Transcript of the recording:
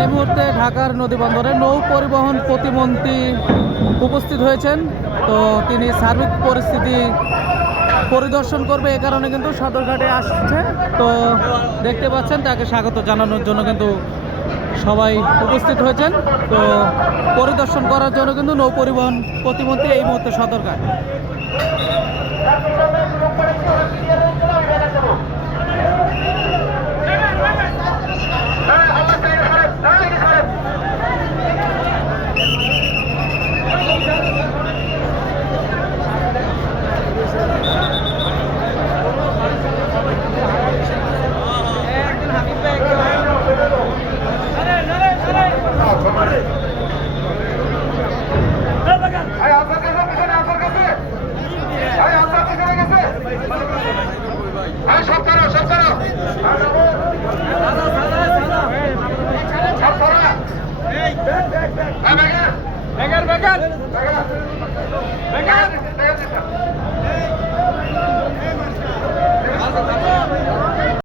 এই মুহূর্তে ঢাকার নদীবন্দরে নৌ পরিবহন প্রতিমন্ত্রী উপস্থিত হয়েছেন। তো তিনি সার্বিক পরিস্থিতি পরিদর্শন করবে, এ কারণে কিন্তু সদরঘাটে আসছে। তো দেখতে পাচ্ছেন তাকে স্বাগত জানানোর জন্য কিন্তু সবাই উপস্থিত হয়েছেন। তো পরিদর্শন করার জন্য কিন্তু নৌ পরিবহন প্রতিমন্ত্রী এই মুহূর্তে সদরঘাট।